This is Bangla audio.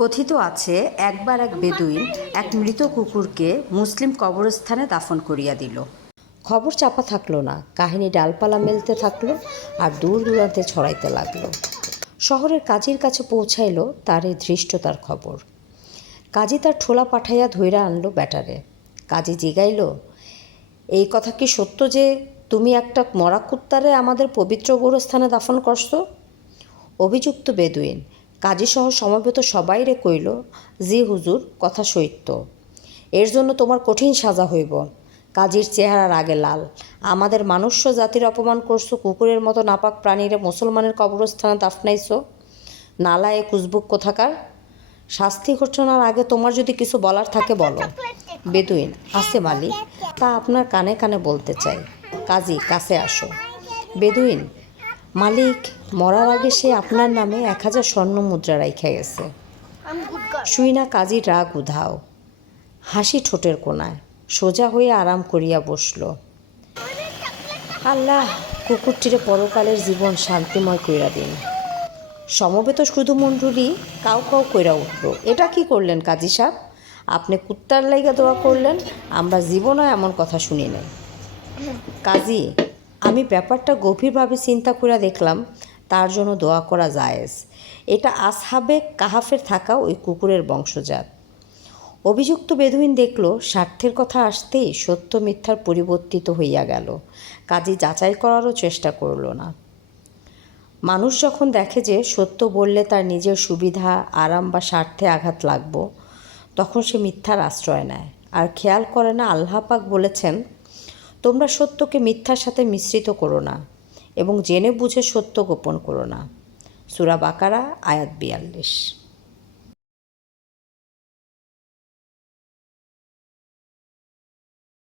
কথিত আছে একবার এক বেদুইন এক মৃত কুকুরকে মুসলিম কবরস্থানে দাফন করিয়া দিল। খবর চাপা থাকলো না, কাহিনী ডালপালা মেলতে থাকলো আর দূর দূরান্তে ছড়াইতে লাগলো। শহরের কাজীর কাছে পৌঁছাইল তার এই ধৃষ্টতার খবর। কাজী তার ঠোলা পাঠাইয়া ধইরা আনলো ব্যাটারে। কাজী জিগাইল, এই কথা কি সত্য যে তুমি একটা মরা কুত্তারে আমাদের পবিত্র গোরস্থানে দাফন করছো? অভিযুক্ত বেদুইন কাজীসহ সমবেত সবাইরে কইল, জি হুজুর, কথা সত্য। এর জন্য তোমার কঠিন সাজা হইব। কাজীর চেহারার আগে লাল। আমাদের মানুষ্য জাতির অপমান করছো, কুকুরের মতো নাপাক প্রাণীরে মুসলমানের কবরস্থানে দাফনাইছো। নালায়ে কুজবুক কোথাকার। শাস্তি ঘোষণার আগে তোমার যদি কিছু বলার থাকে বলো। বেদুইন, আছে মালিক, তা আপনার কানে কানে বলতে চাই। কাজী, কাছে আসো। বেদুইন, মালিক, মরার আগে সে আপনার নামে 1000 স্বর্ণ মুদ্রা রাইখা গেছে। শুই না কাজীর রাগ উধাও, হাসি ঠোঁটের কোনায়, সোজা হয়ে আরাম করিয়া বসল। আল্লাহ কুকুরটিরে পরকালের জীবন শান্তিময় কইরা দিন। সমবেত শুধু মণ্ডলী কাউ কাউ কইরা উঠল, এটা কি করলেন কাজী সাহেব? আপনি কুত্তার লাইগা দোয়া করলেন, আমরা জীবনও এমন কথা শুনি নাই। কাজী, আমি ব্যাপারটা গভীরভাবে চিন্তা করে দেখলাম, তার জন্য দোয়া করা জায়েজ। এটা আসহাবে কাহাফের থাকা ওই কুকুরের বংশজাত। অভিযুক্ত বেদুইন দেখল স্বার্থের কথা আসতেই সত্য মিথ্যার পরিবর্তিত হইয়া গেল। কাজী যাচাই করারও চেষ্টা করল না। মানুষ যখন দেখে যে সত্য বললে তার নিজের সুবিধা, আরাম বা স্বার্থে আঘাত লাগব, তখন সে মিথ্যার আশ্রয় নেয় আর খেয়াল করে না আল্লাহ পাক বলেছেন, তোমরা সত্যকে মিথ্যার সাথে মিশ্রিত করো না এবং জেনে বুঝে সত্য গোপন করো না। সূরা বাকারা আয়াত 42।